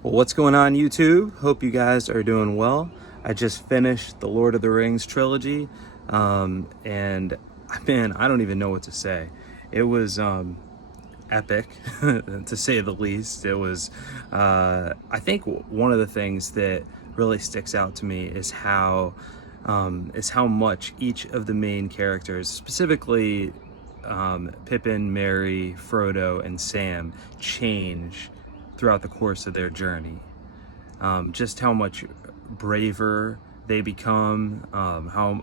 Well, what's going on, YouTube? Hope you guys are doing well. I just finished the Lord of the Rings trilogy, and man, I don't even know what to say. It was epic, to say the least. It was, I think, one of the things that really sticks out to me is how much each of the main characters, specifically Pippin, Merry, Frodo, and Sam, change throughout the course of their journey. Just how much braver they become, how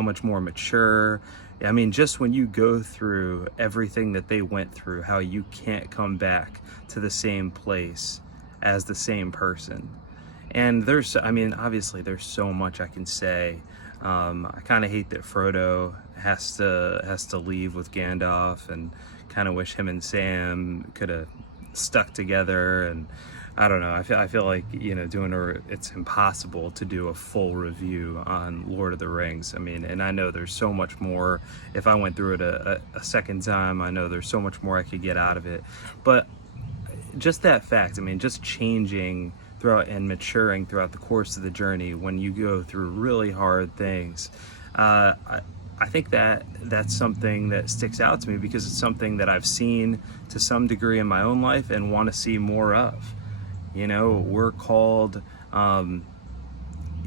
much more mature. I mean, just when you go through everything that they went through, how you can't come back to the same place as the same person. And I mean, obviously there's so much I can say. I kind of hate that Frodo has to leave with Gandalf, and kind of wish him and Sam could have stuck together. And I don't know. I feel like, it's impossible to do a full review on Lord of the Rings. I mean, and I know there's so much more. If I went through it a second time, I know there's so much more I could get out of it. But just that fact, I mean, just changing throughout and maturing throughout the course of the journey when you go through really hard things. I think that that's something that sticks out to me because it's something that I've seen to some degree in my own life and want to see more of. We're called,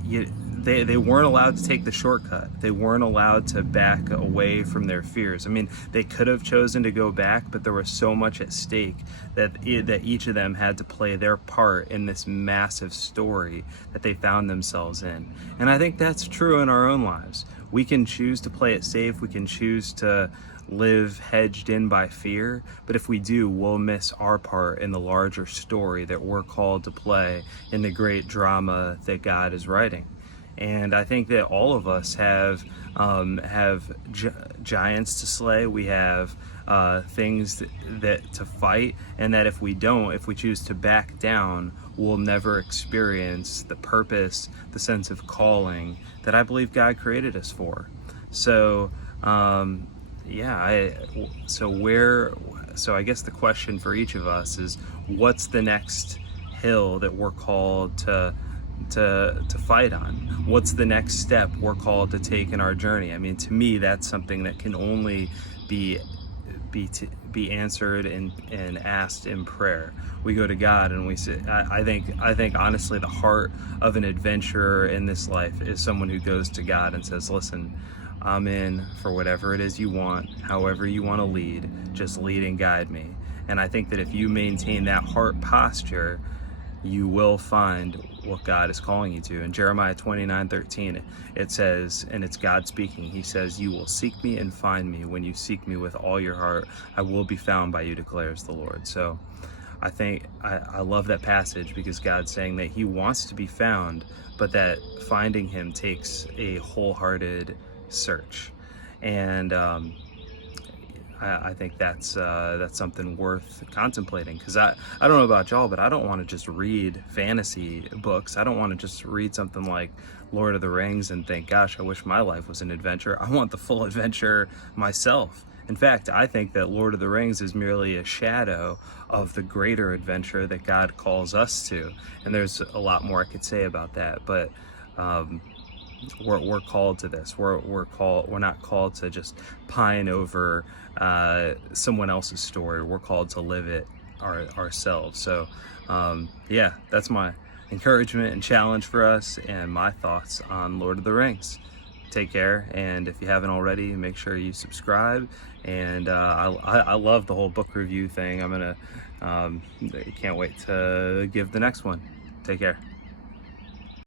they weren't allowed to take the shortcut. They weren't allowed to back away from their fears. I mean, they could have chosen to go back, but there was so much at stake that each of them had to play their part in this massive story that they found themselves in. And I think that's true in our own lives. We can choose to play it safe. We can choose to live hedged in by fear, but if we do, we'll miss our part in the larger story that we're called to play in the great drama that God is writing. And I think that all of us have giants to slay. We have things that to fight, and that if we choose to back down, we'll never experience the purpose, the sense of calling that I believe God created us for. So so I guess the question for each of us is, what's the next hill that we're called to fight on? What's the next step we're called to take in our journey? I mean, to me, that's something that can only be answered and asked in prayer. We go to God and we say, I think honestly, the heart of an adventurer in this life is someone who goes to God and says, listen, I'm in for whatever it is you want, however you want to lead, just lead and guide me. And I think that if you maintain that heart posture, you will find what God is calling you to. In Jeremiah 29:13, it says, and it's God speaking, he says, you will seek me and find me when you seek me with all your heart. I will be found by you, declares the Lord. So I think I love that passage because God's saying that he wants to be found, but that finding him takes a wholehearted search. And I think that's something worth contemplating, because I don't know about y'all, but I don't want to just read fantasy books. I don't want to just read something like Lord of the Rings and think, gosh, I wish my life was an adventure. I want the full adventure myself. In fact, I think that Lord of the Rings is merely a shadow of the greater adventure that God calls us to. And there's a lot more I could say about that, but we're called to this. We're not called to just pine over someone else's story. We're called to live it ourselves. So yeah, that's my encouragement and challenge for us, and my thoughts on Lord of the Rings. Take care, and if you haven't already, make sure you subscribe. And I love the whole book review thing. I'm gonna can't wait to give the next one. Take care.